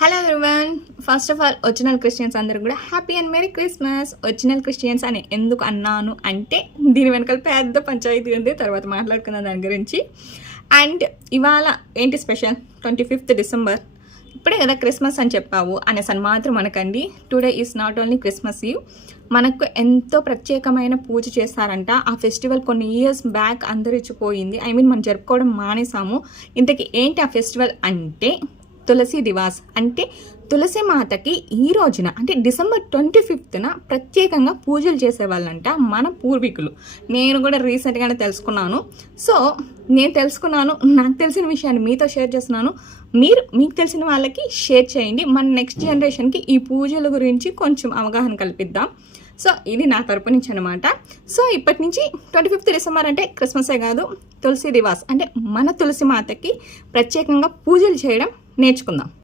Hello everyone, first of all original Christians అందరూ కూడా happy and merry Christmas. Original Christians అని ఎందుకు అన్నాను అంటే దీని వెనకాల పెద్ద పంచాయతీ ఉంది, తర్వాత మాట్లాడుకున్న దాని గురించి. అండ్ ఇవాళ ఏంటి స్పెషల్, 25th డిసెంబర్, ఇప్పుడే కదా క్రిస్మస్ అని చెప్పావు అనేసి మాత్రం అనకండి. Today is not only Christmas Eve, మనకు ఎంతో ప్రత్యేకమైన పూజ చేస్తారంట. ఆ ఫెస్టివల్ కొన్ని ఇయర్స్ బ్యాక్ అందరూ ఇచ్చిపోయింది, మనం జరుపుకోవడం మానేసాము. ఇంతకీ ఏంటి ఆ ఫెస్టివల్ అంటే తులసి దివాస్. అంటే తులసి మాతకి ఈ రోజున అంటే డిసెంబర్ 25th ప్రత్యేకంగా పూజలు చేసేవాళ్ళంట మన పూర్వీకులు. నేను కూడా రీసెంట్గానే తెలుసుకున్నాను. సో నేను తెలుసుకున్నాను, నాకు తెలిసిన విషయాన్ని మీతో షేర్ చేస్తున్నాను. మీకు తెలిసిన వాళ్ళకి షేర్ చేయండి. మన నెక్స్ట్ జనరేషన్కి ఈ పూజల గురించి కొంచెం అవగాహన కల్పిద్దాం. సో ఇది నా తరపు నుంచి అనమాట. సో ఇప్పటి నుంచి 25th డిసెంబర్ అంటే క్రిస్మసే కాదు, తులసి దివాస్ అంటే మన తులసి మాతకి ప్రత్యేకంగా పూజలు చేయడం నేర్చుకుందాం.